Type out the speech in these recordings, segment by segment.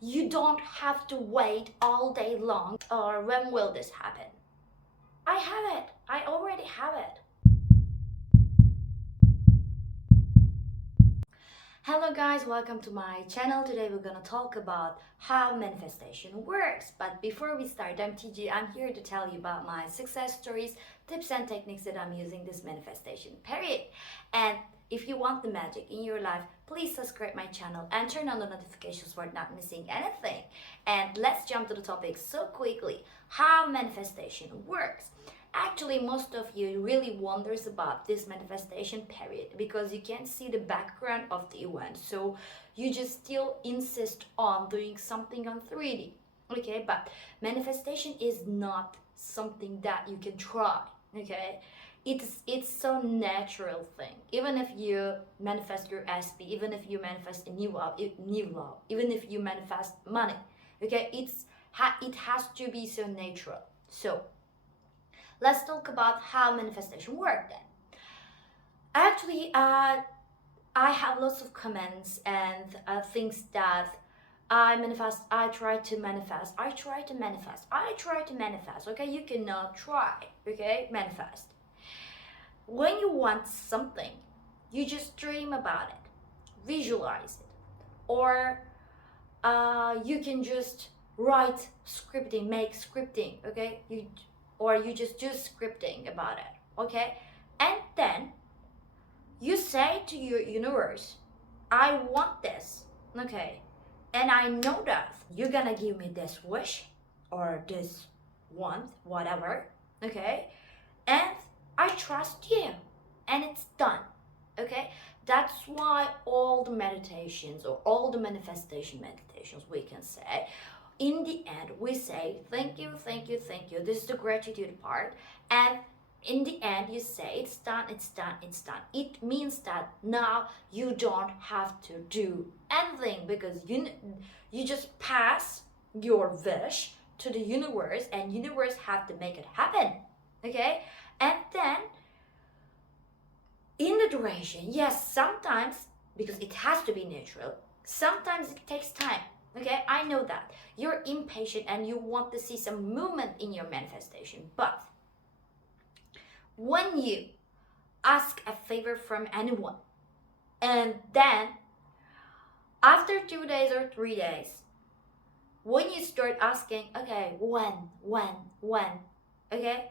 You don't have to wait all day long. Or when will this happen? I have it. I already have it. Hello guys, welcome to my channel. Today we're gonna talk about how manifestation works. But before we start, I'm TG. I'm here to tell you about my success stories, tips and techniques that I'm using this manifestation period. And if you want the magic in your life, please subscribe my channel and turn on the notifications for not missing anything. And let's jump to the topic so quickly. How manifestation works. Actually, most of you really wonders about this manifestation period because you can't see the background of the event, so you just still insist on doing something on 3D. Okay, but manifestation is not something that you can try. Okay, it's so natural thing. Even if you manifest your SP, even if you manifest a new love, even if you manifest money, okay, it has to be so natural. So let's talk about how manifestation works then. Actually, I have lots of comments and things that I manifest, I try to manifest, okay? You cannot try, okay? Manifest. When you want something, you just dream about it, visualize it, or you can just write scripting, make scripting, okay? Or you just do scripting about it, okay? And then you say to your universe, I want this, okay? And I know that you're gonna give me this wish or this want, whatever, okay? And I trust you, and it's done, okay? That's why all the meditations or all the manifestation meditations, we can say, in the end, we say, thank you, thank you, thank you. This is the gratitude part. And in the end, you say, it's done, it's done, it's done. It means that now you don't have to do anything because you just pass your wish to the universe, and universe have to make it happen, okay? And then, in the duration, yes, sometimes, because it has to be natural, sometimes it takes time. Okay, I know that you're impatient and you want to see some movement in your manifestation, but when you ask a favor from anyone and then after 2 days or 3 days, when you start asking, okay, when, okay,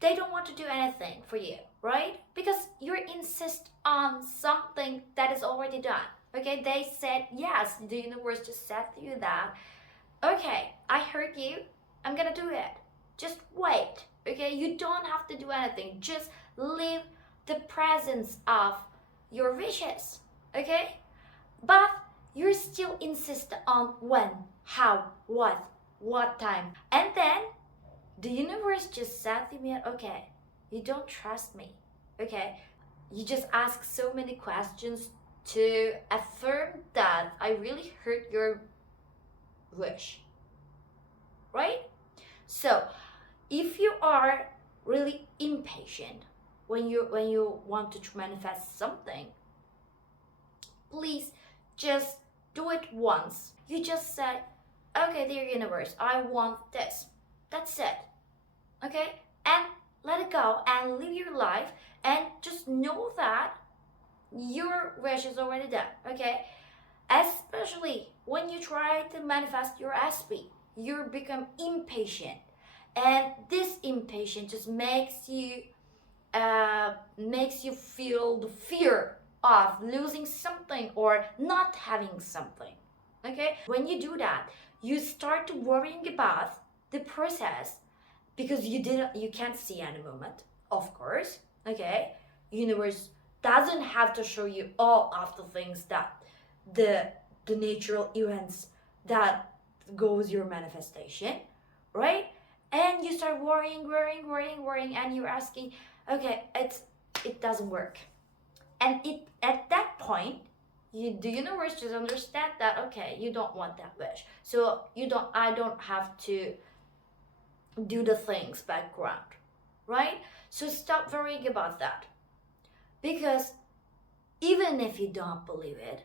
they don't want to do anything for you, right? Because you insist on something that is already done. Okay, they said yes, the universe just said to you that, okay, I heard you, I'm gonna do it. Just wait, okay? You don't have to do anything. Just live the presence of your wishes, okay? But you still insist on when, how, what time. And then the universe just said to me, okay, you don't trust me, okay? You just ask so many questions to affirm that I really heard your wish, right? So if you are really impatient when you want to manifest something, please just do it once. You just say, okay, dear universe, I want this. That's it, okay? And let it go and live your life, and just know that your wish is already done, okay? Especially when you try to manifest your SP, you become impatient, and this impatience just makes you feel the fear of losing something or not having something, okay? When you do that, you start worrying about the process because you can't see any movement, of course, okay? Universe doesn't have to show you all of the things that the natural events that goes your manifestation, right? And you start worrying, and you're asking, okay, it doesn't work. And at that point, the universe just understand that, okay, you don't want that wish, so I don't have to do the things background, right? So stop worrying about that. Because even if you don't believe it,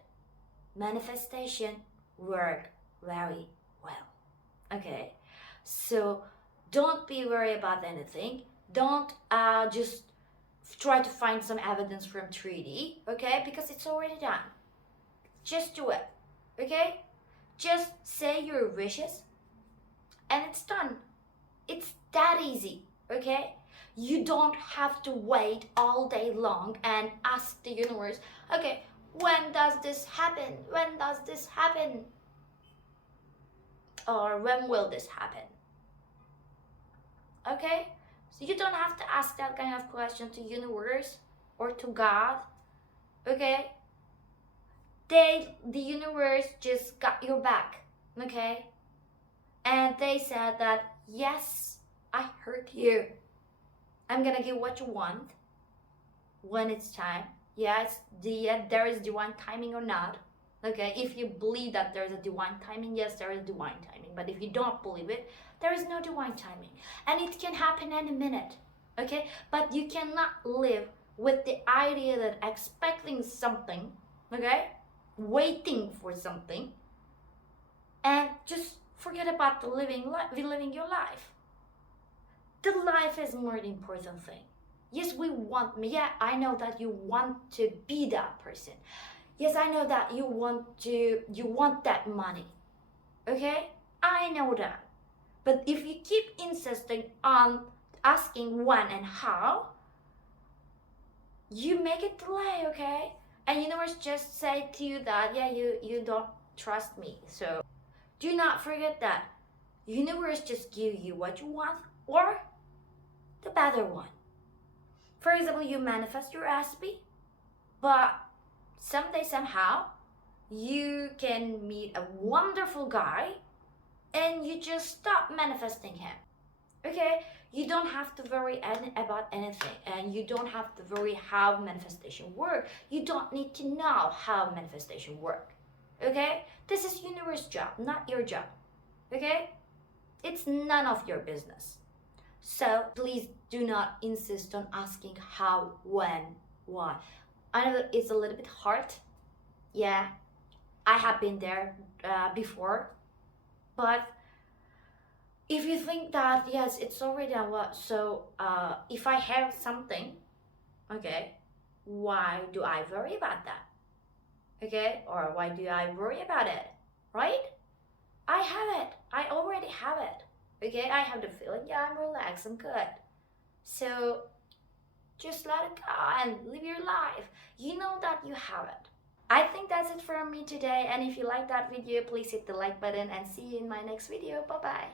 manifestation work very well. Okay, so don't be worried about anything. Don't just try to find some evidence from 3D, okay, because it's already done. Just do it, okay? Just say your wishes and it's done. It's that easy, okay? You don't have to wait all day long and ask the universe, okay, when does this happen? When does this happen? Or when will this happen? Okay? So you don't have to ask that kind of question to universe or to God. Okay? The universe just got your back. Okay? And they said that, yes, I heard you. I'm gonna give what you want when it's time. Yes, there is divine timing or not. Okay, if you believe that there is a divine timing, yes, there is divine timing. But if you don't believe it, there is no divine timing. And it can happen any minute. Okay, but you cannot live with the idea that expecting something, okay, waiting for something, and just forget about the living your life. The life is more the important thing. Yes, yeah, I know that you want to be that person. Yes, I know that you want that money. Okay? I know that. But if you keep insisting on asking when and how, you make it delay, okay? And universe just say to you that, yeah, you don't trust me. So do not forget that universe just give you what you want or the better one. For example, you manifest your recipe, but someday somehow you can meet a wonderful guy and you just stop manifesting him. Okay, you don't have to worry about anything, and you don't have to worry how manifestation work. You don't need to know how manifestation work. Okay, this is universe job, not your job. Okay, it's none of your business. So please do not insist on asking how, when, why. I know that it's a little bit hard. Yeah, I have been there before. But if you think that, yes, it's already done, so if I have something, okay, why do I worry about that? Okay, or why do I worry about it, right? I have it. I already have it. Okay, I have the feeling, yeah, I'm relaxed, I'm good. So just let it go and live your life. You know that you have it. I think that's it from me today, and if you like that video, please hit the like button and see you in my next video. Bye bye.